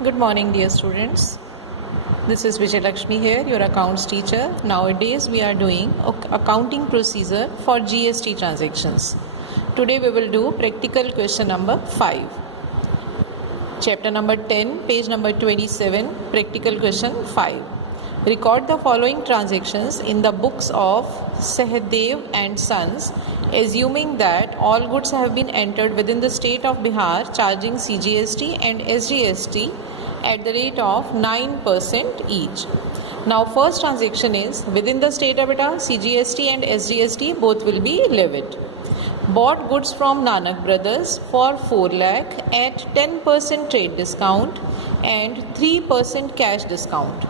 Good morning, dear students. This is Vijay Lakshmi here, your accounts teacher. Nowadays we are doing accounting procedure for GST transactions. Today we will do practical question number 5. Chapter number 10, page number 27, practical question 5. Record the following transactions in the books of Sahdev and Sons, assuming that all goods have been entered within the state of Bihar charging CGST and SGST at the rate of 9% each. Now first transaction is within the state of Bihar, CGST and SGST both will be levied. Bought goods from Nanak Brothers for 4 lakh at 10% trade discount and 3% cash discount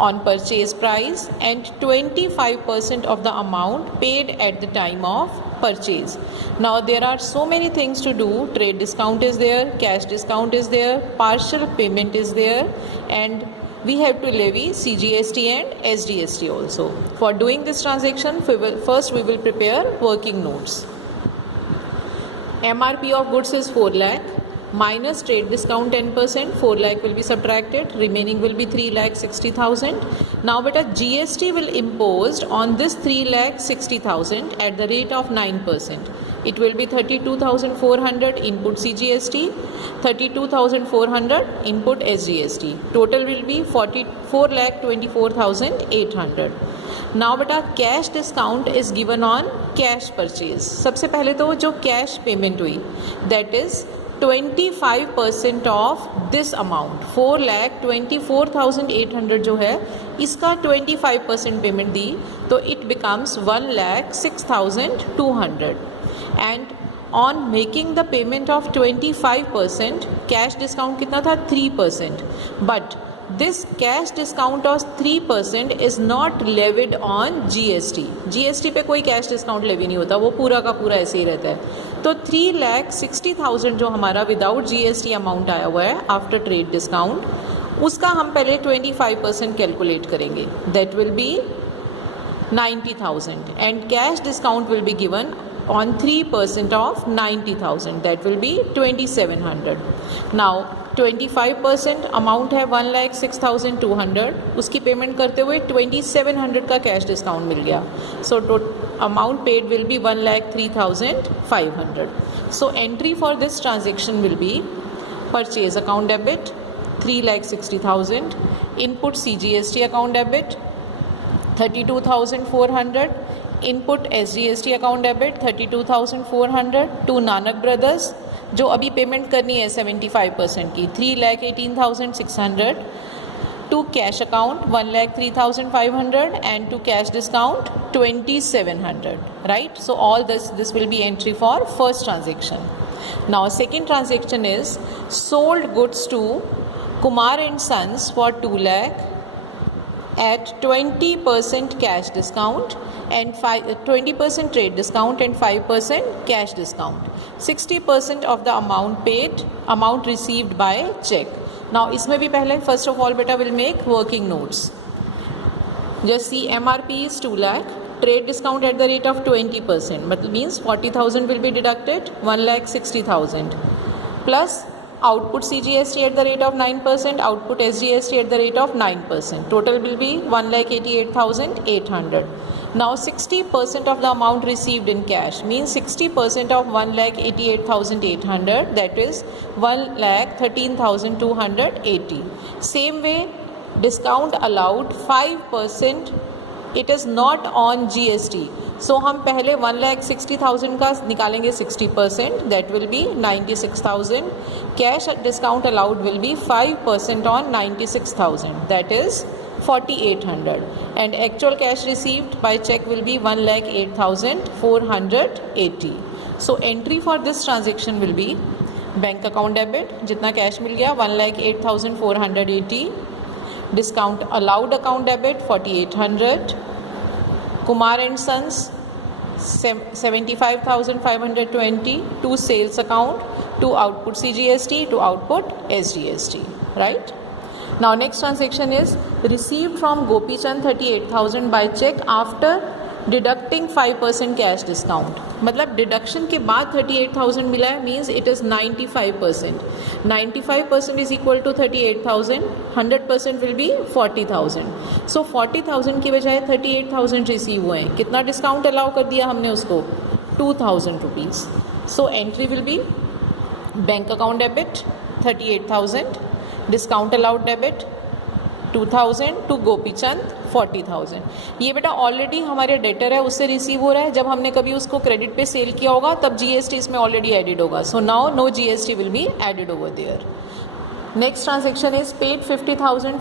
on purchase price and 25% of the amount paid at the time of purchase. Now there are so many things to do. Trade discount is there, cash discount is there, partial payment is there, and we have to levy CGST and SGST also. For doing this transaction, first we will prepare working notes. MRP of goods is 4 lakh. Minus trade discount 10%, 4 lakh will be subtracted, remaining will be 3,60,000. Now beta GST will imposed on this 3,60,000 at the rate of 9%. It will be 32,400 input CGST, 32,400 input SGST. Total will be 4,24,800. Now beta cash discount is given on cash purchase. सबसे पहले तो जो cash payment हुई, that is 25% of this amount 4,24,800 जो है इसका 25% payment दी तो it becomes 1,06,200 and on making the payment of 25% cash discount कितना था 3% but this cash discount of 3% is not levied on GST. GST पे कोई cash discount लेवी नहीं होता, वो पूरा का पूरा ऐसे ही रहता है. तो 3,60,000 जो हमारा विदाउट GST अमाउंट आया हुआ है आफ्टर ट्रेड डिस्काउंट, उसका हम पहले 25% कैलकुलेट करेंगे. That will be 90,000 and cash discount will be given on 3% of 90,000, that will be 2,700. Now 25% amount है 1,06,200, उसकी पेमेंट करते हुए 2,700 का कैश डिस्काउंट मिल गया. So amount paid will be 1,03,500. So entry for this transaction will be purchase account debit 3,60,000, input CGST account debit 32,400, input SGST account debit 32,400 to Nanak brothers जो अभी payment करनी है 75% की 3,18,600 to cash account 1,03,500 and to cash discount 2,700. Right, so all this will be entry for first transaction. Now second transaction is sold goods to Kumar and sons फॉर 2 lakh at 20% cash discount and 20% trade discount and 5% cash discount. 60% of the amount received by check. Now इसमें भी पहले first of all beta will make working notes. Just see MRP is 2 lakh, trade discount at the rate of 20%, but means 40,000 will be deducted, 1,60,000 plus output CGST at the rate of 9%, output SGST at the rate of 9%. Total will be 1,88,800. Now 60% of the amount received in cash means 60% of 1,88,800, that is 1,13,280. Same way, discount allowed 5%. It is not on GST. So हम पहले 1,60,000 का निकालेंगे 60%, that will be 96,000. Cash discount allowed will be 5% on 96,000, that is 4,800. And actual cash received by check will be 1,08,480. So entry for this transaction will be bank account debit जितना cash मिल गया 1,08,480, discount allowed account debit 4,800, Kumar and sons 75,520 to sales account, to output CGST, to output SGST. Right? Now next transaction is received from Gopi Chand 38,000 by check after deducting 5% cash discount, मतलब deduction के बाद 38,000 मिला है, means it is 95%. 95% is equal to 38,000. 100% will be 40,000. So 40,000 की बजाय 38,000 receive हुए हैं. कितना डिस्काउंट अलाउ कर दिया हमने उसको? 2,000 rupees. So entry will be bank account debit 38,000, discount allowed debit 2,000 to Gopichand 40,000. ये बेटा ऑलरेडी हमारे डेटर है, उससे रिसीव हो रहा है. जब हमने कभी उसको क्रेडिट पे सेल किया होगा तब जीएसटी इसमें ऑलरेडी एडिड होगा. So now no GST will be added over there. Next transaction is paid 20,000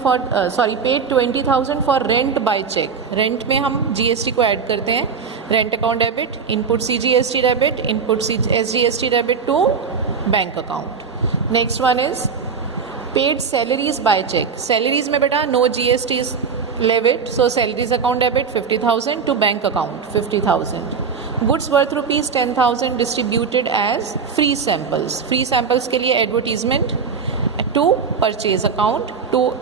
for rent by cheque. Rent में हम जीएसटी को ऐड करते हैं. Rent account debit, input CGST debit, input SGST debit to bank account. Next one is paid salaries by cheque. Salaries में बेटा no GST is levied, so salaries account debit 50,000 to bank account 50,000. Goods worth rupees 10,000 distributed as free samples. Free samples के लिए advertisement to purchase account to.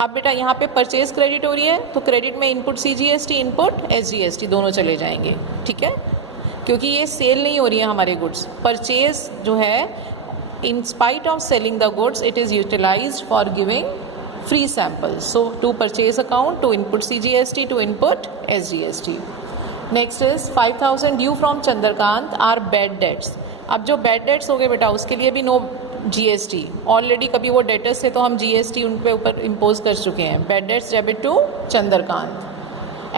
अब बेटा यहाँ पे purchase credit हो रही है तो क्रेडिट में इनपुट सीजीएसटी, इनपुट एसजीएसटी दोनों चले जाएंगे. ठीक है, क्योंकि ये सेल नहीं हो रही है हमारे गुड्स. परचेज जो है, in spite of selling the goods, it is utilized for giving free samples. So to purchase account, to input CGST, to input SGST. Next is 5,000 due from Chandrakant are bad debts. अब जो bad debts हो गए बेटा उसके लिए भी no GST. Already कभी वो डेटर्स थे तो हम GST उन पे ऊपर इम्पोज कर चुके हैं. bad debts debit to Chandrakant.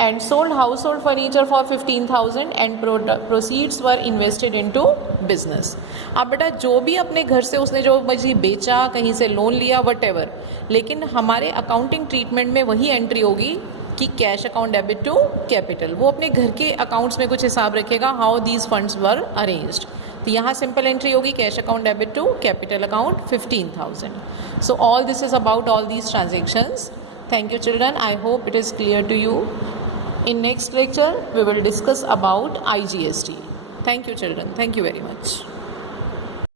And sold household furniture for 15,000 and proceeds were invested into business. अब बेटा जो भी अपने घर से उसने जो मर्जी बेचा, कहीं से लोन लिया, whatever, लेकिन हमारे अकाउंटिंग ट्रीटमेंट में वही एंट्री होगी कि cash account debit to capital. वो अपने घर के अकाउंट्स में कुछ हिसाब रखेगा, how these funds were arranged. तो यहाँ सिंपल एंट्री होगी cash account debit to capital account 15,000. So all this is about all these transactions. Thank you children, I hope it is clear to you. In next lecture we will discuss about IGST. Thank you children, thank you very much.